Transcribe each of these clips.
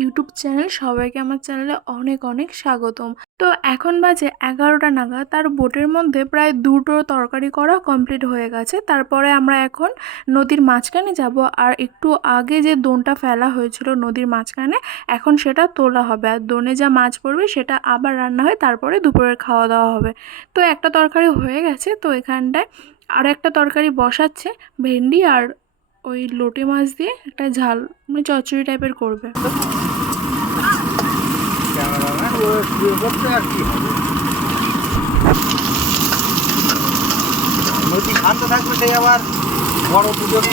YouTube channel সবাইকে আমার চ্যানেলে অনেক অনেক স্বাগতম। তো এখন বাজে এগারোটা নাগাদ, তার বোটের মধ্যে প্রায় দুটো তরকারি করা কমপ্লিট হয়ে গেছে। তারপরে আমরা এখন নদীর মাঝখানে যাব, আর একটু আগে যে দোনটা ফেলা হয়েছিল নদীর মাঝখানে, এখন সেটা তোলা হবে। আর দোনে যা মাছ পড়বে, সেটা আবার রান্না হয়, তারপরে দুপুরের খাওয়া দাওয়া হবে। তো একটা তরকারি হয়ে গেছে, তো এখানটায় আর একটা তরকারি বসাচ্ছে, ভেন্ডি আর ওই লোটে মাছ দিয়ে একটা ঝাল মানে চচ্চড়ি টাইপের করবে। থাকবে আবার বড় পুজোর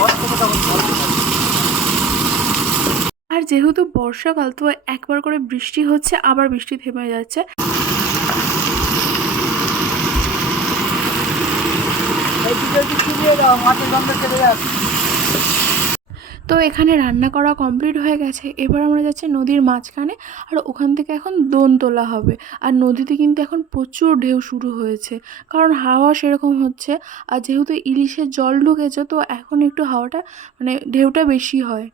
আর যেহেতু বর্ষাকাল, তো একবার করে বৃষ্টি হচ্ছে, আবার বৃষ্টি থেমে যাচ্ছে। মাঠের চলে যাচ্ছে তো এখানে রান্না করা কমপ্লিট হয়ে গেছে। এবার আমরা যাচ্ছি নদীর মাঝখানে আর ওখান থেকে এখন দোন তোলা হবে। আর নদীতে কিন্তু এখন প্রচুর ঢেউ শুরু হয়েছে। কারণ হাওয়া সেরকম হচ্ছে আর যেহেতু ইলিশে জল ঢুকেছে, তো এখন একটু হাওয়াটা মানে ঢেউটা বেশি হয়।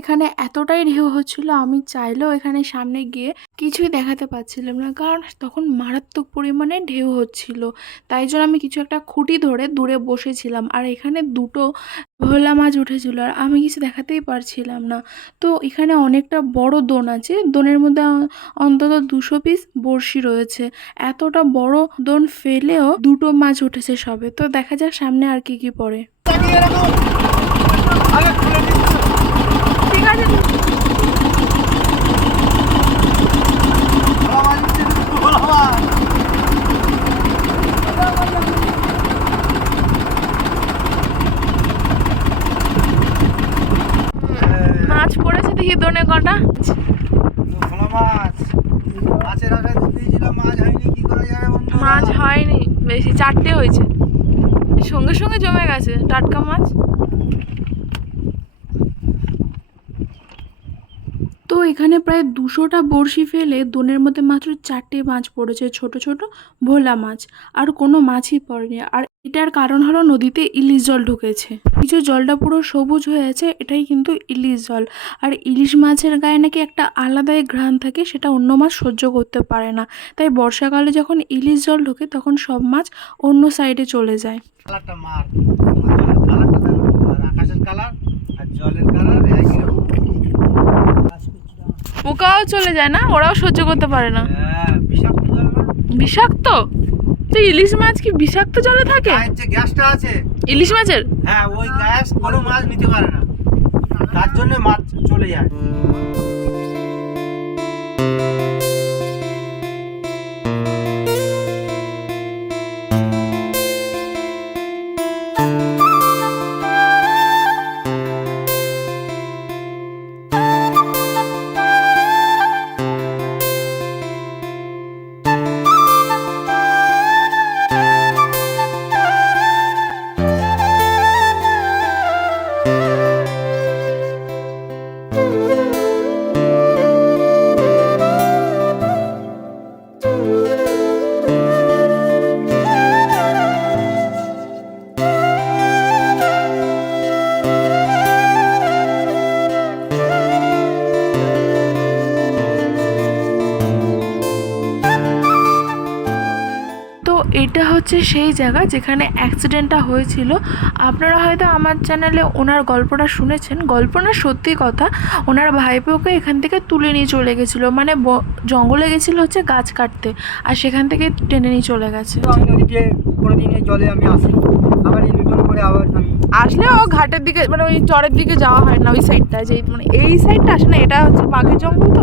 এখানে এতটাই ঢেউ হচ্ছিল, আমি চাইলেও এখানে সামনে গিয়ে কিছুই দেখাতে পারছিলাম না, কারণ তখন মারাত্মক পরিমাণে ঢেউ হচ্ছিল। তাই জন্য আমি কিছু একটা খুঁটি ধরে দূরে বসেছিলাম, আর এখানে দুটো ভোলা মাছ উঠেছিল, আর আমি কিছু দেখাতেই পারছিলাম না। তো এখানে অনেকটা বড় দোন আছে, দোনের মধ্যে অন্তত দুশো পিস বড়শি রয়েছে। এতটা বড় দোন ফেলেও দুটো মাছ উঠেছে সবে, তো দেখা যাক সামনে আর কি কি পড়ে। মাছ পড়েছে দেখি দোনে কটা। মাছ হয়নি বেশি চারটে হয়েছে। সঙ্গে সঙ্গে জমে গেছে টাটকা মাছ। এখানে প্রায় দুশোটা বড়শি ফেলে দোনের মধ্যে মাত্র চারটে মাছ পড়েছে, ছোট ছোট ভোলা মাছ। আর কোনো মাছই পড়েনি। আর এটার কারণ হলো নদীতে ইলিশ জল ঢুকেছে। কিছু জলটা পুরো সবুজ হয়ে আছে, এটাই কিন্তু ইলিশ জল। আর ইলিশ মাছের গায়ে নাকি একটা আলাদাই ঘ্রাণ থাকে, সেটা অন্য মাছ সহ্য করতে পারে না। তাই বর্ষাকালে যখন ইলিশ জল ঢোকে, তখন সব মাছ অন্য সাইডে চলে যায়। আকাশের কালার আর জলের কালার। পোকাও চলে যায় না? ওরাও সহ্য করতে পারে না। হ্যাঁ বিষাক্ত বিষাক্ত? তো ইলিশ মাছ কি বিষাক্ত জলে থাকে? যে গ্যাসটা আছে। ইলিশ মাছের? হ্যাঁ ওই গ্যাস কোনো মাছ নিতে পারে না। তার জন্য মাছ চলে যায়। সেই জায়গা যেখানে অ্যাক্সিডেন্টটা হয়েছিল। আপনারা হয়তো আমার চ্যানেলে ওনার গল্পটা শুনেছেন। গল্প না সত্যি কথা ওনার ভাইপোকে এখান থেকে তুলে নিয়ে চলে গেছিল। মানে ব- জঙ্গলে গেছিল হচ্ছে গাছ কাটতে আর সেখান থেকে টেনে নিয়ে চলে গেছে। জলে আমি আসি আবার এই নতুন করে আবার আমি আসলে ও ঘাটের দিকে মানে ওই চরের দিকে যাওয়া হয় না ওই সাইডটা যে মানে এই সাইডটা আসে না এটা হচ্ছে বাঘের জঙ্গল তো।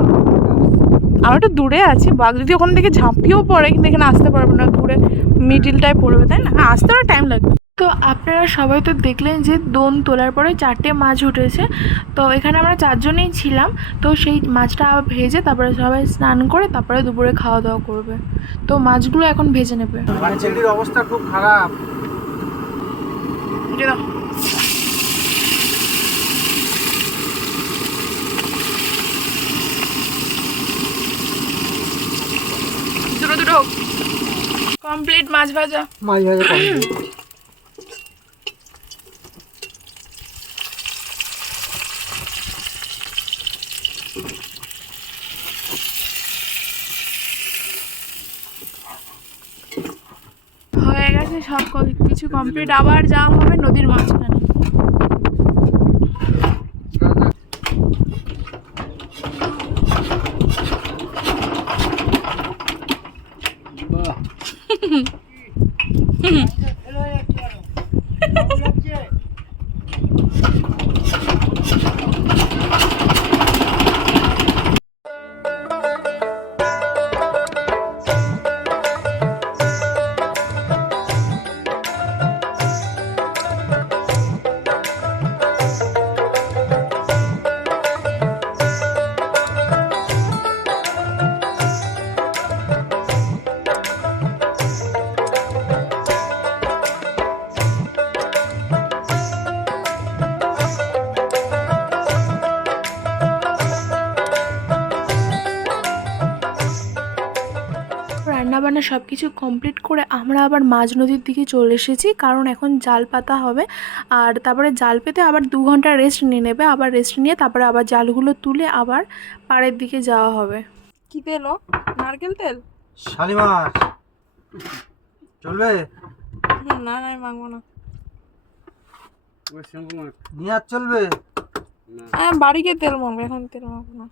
আমরা একটু দূরে আছি। বাঘ যদি ওখান থেকে ঝাঁপিয়েও পড়ে কিন্তু এখানে আসতে পারবে না দূরে। মিডিলটায় পড়বে তাই না? হ্যাঁ, আসতে আর টাইম লাগবে। তো আপনারা সবাই তো দেখলেন যে দোন তোলার পরে চারটে মাছ উঠেছে। তো এখানে আমরা চারজনেই ছিলাম। তো সেই মাছটা আবার ভেজে তারপরে সবাই স্নান করে তারপরে দুপুরে খাওয়া দাওয়া করবে। তো মাছগুলো এখন ভেজে নেবে। অবস্থা খুব খারাপ যে দাও। দুটো দুটো হোক কমপ্লিট মাছ ভাজা। মাছ ভাজা কমপ্লিট হয়ে গেছে সব কিছু কমপ্লিট আবার যাওয়া হবে নদীর মাঝখানে। রান্নাবান্না সব কিছু কমপ্লিট করে আমরা আবার মাঝ নদীর দিকে চলে এসেছি কারণ এখন জাল পাতা হবে। আর তারপরে জাল পেতে আবার দু ঘণ্টা রেস্ট নিয়ে নেবে আবার রেস্ট নিয়ে তারপরে আবার জালগুলো তুলে আবার পাড়ের দিকে যাওয়া হবে। কি তেল ও? নারকেল তেল? শালি মাছ চলবে না না আমি মাখবো না। নিয়ে চলবে? হ্যাঁ বাড়ি গিয়ে তেল মাখবো এখন তেল মাখবো না।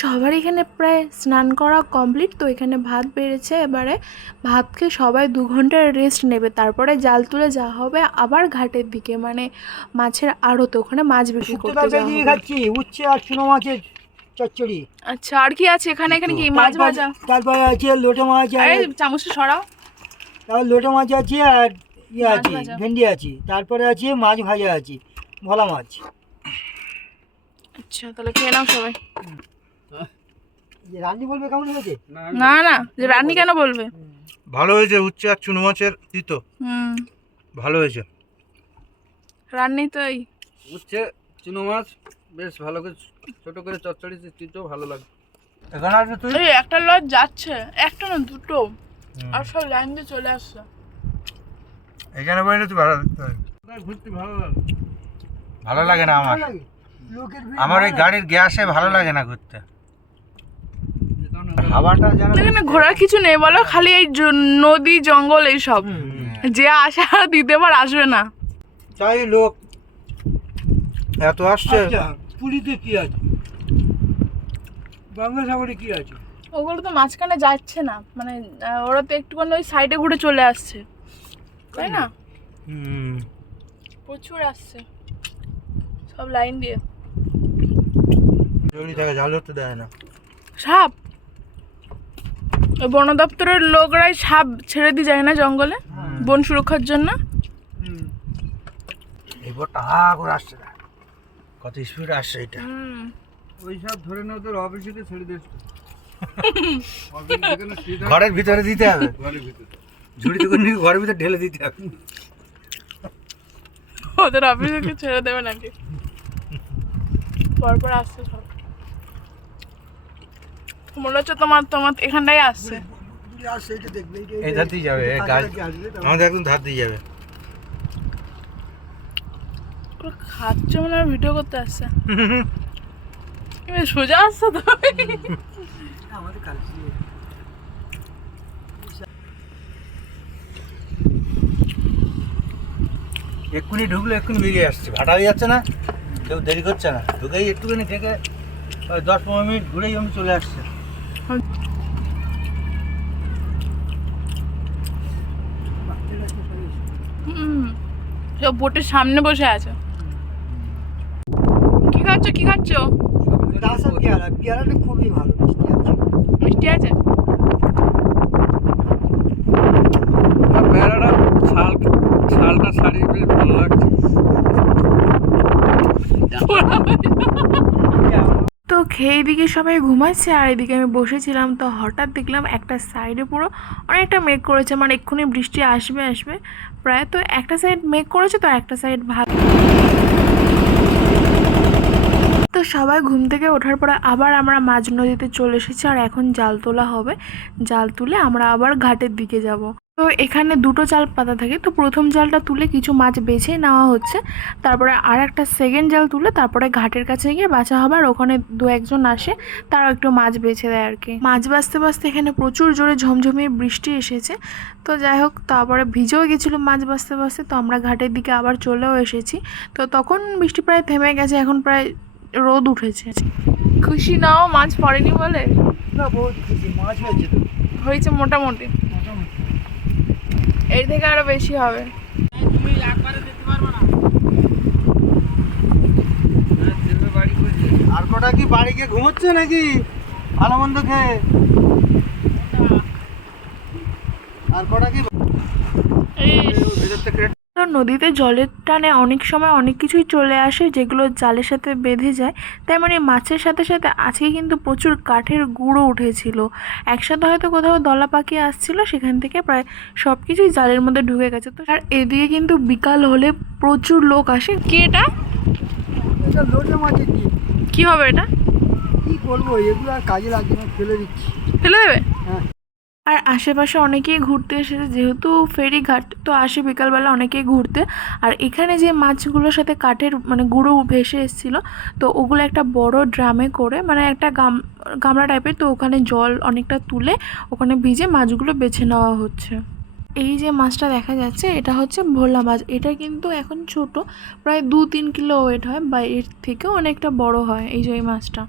সবার এখানে প্রায় স্নান করা কমপ্লিট তো এখানে ভাত বেড়েছে এবারে। ভাত খেয়ে সবাই দু ঘণ্টার রেস্ট নেবে তারপরে জাল তুলে যাওয়া হবে আবার ঘাটের দিকে মানে মাছের আড়ত ওখানে মাছ বিক্রি করতে যাওয়া হবে। উচ্ছে আর চুনো মাছের চচ্চড়ি। আচ্ছা আর কি আছে এখানে? এখানে কি মাছ ভাজা তারপরে আছে লোটে মাছ আর চামচটা সরাও। তারপর লোটে মাছ আছে আর ইয়ে আছে ভেন্ডি আছে। তারপরে আছে মাছ ভাজা আছে ভোলা মাছ। আচ্ছা তাহলে খেয়ে নাও সবাই। রান্নি বলবে কেমন হয়েছে? না না যে রান্নি কেন বলবে? ভালো হয়েছে উচ্ছে আর চুনো মাছের তিতো। হুম। ভালো হয়েছে। রান্নি তো এই উচ্ছে চুনো মাছ বেশ ভালো করে ছোট করে চচ্চড়ি তিতো ভালো লাগে। এখানে আছে তুই? এই একটা লজ যাচ্ছে একটা না দুটো। আর সব লাইন দিয়ে চলে আসছে। এখানে বসে তুই ভালো ঘুরতে ভালো লাগে? ভালো লাগে না আমার। আমার ওই গাড়ির গ্যাসে ভালো লাগে না ঘুরতে। হাওয়াটা এখানে ঘোরার কিছু নেই বলো খালি এই জ- নদী জঙ্গল এইসব। যে আসা দ্বিতীয়বার আসবে না। তাই লোক এত আসছে। আচ্ছা পুরীতে কি আছে? গঙ্গাসাগরে কি আছে? ওগুলো তো মাঝখানে যাচ্ছে না। মানে ওরা তো একটুখানি ওই সাইডে ঘুরে চলে আসছে। তাই না? প্রচুর আসছে। সব লাইন দিয়ে। জড়ি থাকে জাল ধরতে দেয় না। সাপ। বন দপ্তরের লোকরাই সাপ ছেড়ে দিয়ে যায় না জঙ্গলে? বন সুরক্ষার জন্য? এই বোটটা হা করে আসছে না। কত স্পিড আসছে এটা। ওই সব ধরে নাও তোর অফিসে ছেড়ে দিস ঘরের ভিতরে দিতে হবে। ঘরের ভিতরে। ঝুড়িতে করে নিয়ে ঘরের ভিতরে ঢেলে দিতে হবে। ওদের অফিসে কি ছেড়ে দেবে নাকি? পরপর আসছে সব। মনে হচ্ছে তোমার তোমার এখানটাই আসছে। এই ধার দিয়ে যাবে গাছ। আমাদের একদম ধার দিয়ে যাবে। খাচ্ছে মনে হয় ভিডিও করতে আসছে। সোজা আসছে তো। আমাদের এক্ষুনি ঢুকলে এক্ষুনি বেরিয়ে আসছে। ভাটা হয়ে যাচ্ছে না কেউ দেরি করছে না। ঢুকেই একটুখানি থেকে দশ পনেরো মিনিট ঘুরেই আমি চলে আসছে। সব বোটের সামনে বসে আছে। কি খাচ্ছ? কি খাচ্ছ? দাসা পেয়ারা। পেয়ারাটা খুবই ভালো মিষ্টি আছে। মিষ্টি আছে? ছাল ছালটা বেশ ভালো লাগছে। তো খেয়ে এদিকে সবাই ঘুমাচ্ছে, আর এদিকে আমি বসেছিলাম তো হঠাৎ দেখলাম একটা সাইডে পুরো অনেকটা মেঘ করেছে মানে এক্ষুনি বৃষ্টি আসবে আসবে। প্রায় তো একটা সাইড মেঘ করেছে তো একটা সাইড ভালো তো সবাই ঘুম থেকে ওঠার পরে আবার আমরা মাঝ নদীতে চলে এসেছি, আর এখন জাল তোলা হবে। জাল তুলে আমরা আবার ঘাটের দিকে যাব। তো এখানে দুটো জাল পাতা থাকে। তো প্রথম জালটা তুলে কিছু মাছ বেছে নেওয়া হচ্ছে। তারপরে আর একটা সেকেন্ড জাল তুলে তারপরে ঘাটের কাছে গিয়ে বাঁচা হবে আর ওখানে দু একজন আসে তারাও একটু মাছ বেছে দেয় আর কি। মাছ বাঁচতে বাঁচতে এখানে প্রচুর জোরে ঝমঝমিয়ে বৃষ্টি এসেছে। তো যাই হোক তারপরে ভিজেও গেছিল মাছ বাঁচতে বাঁচতে তো আমরা ঘাটের দিকে আবার চলেও এসেছি। তো তখন বৃষ্টি প্রায় থেমে গেছে এখন প্রায় রোদ উঠেছে। খুশি নাও মাছ পড়েনি বলে? না বহুত খুশি মাছ হয়েছে হয়েছে মোটামুটি। এর থেকে আরও বেশি হবে। আর কটা কি বাড়ি গিয়ে ঘুমোচ্ছে নাকি? ভালো মন্দ খেয়ে। আর কটা কি নদীতে জলের টানে অনেক সময় অনেক কিছুই চলে আসে যেগুলো জালের সাথে বেঁধে যায়। তেমনি মাছের সাথে সাথে আজকে কিন্তু প্রচুর কাঠের গুঁড়ো উঠেছিল। একসাথে হয়তো কোথাও দলা পাখি আসছিল সেখান থেকে প্রায় সব কিছুই জালের মধ্যে ঢুকে গেছে। তো আর এদিকে কিন্তু বিকাল হলে প্রচুর লোক আসে। কি এটা? কি হবে এটা? কি করব এগুলো আর কাজে লাগবে না ফেলে দিচ্ছি। ফেলে দেবে? হ্যাঁ। আর আশেপাশে অনেকেই ঘুরতে এসেছে, যেহেতু ফেরিঘাট, তো আসে বিকালবেলা অনেকেই ঘুরতে। আর এখানে যে মাছগুলোর সাথে কাঠের মানে গুঁড়ো ভেসে এসেছিল, তো ওগুলো একটা বড় ড্রামে করে মানে একটা গাম, গামলা টাইপের, তো ওখানে জল অনেকটা তুলে ওখানে ভিজে মাছগুলো বেছে নেওয়া হচ্ছে। এই যে মাছটা দেখা যাচ্ছে, এটা হচ্ছে ভোলা মাছ। এটা কিন্তু এখন ছোট, প্রায় দু তিন কিলো ওয়েট হয় বা এর থেকেও অনেকটা বড় হয় এই যে এই মাছটা।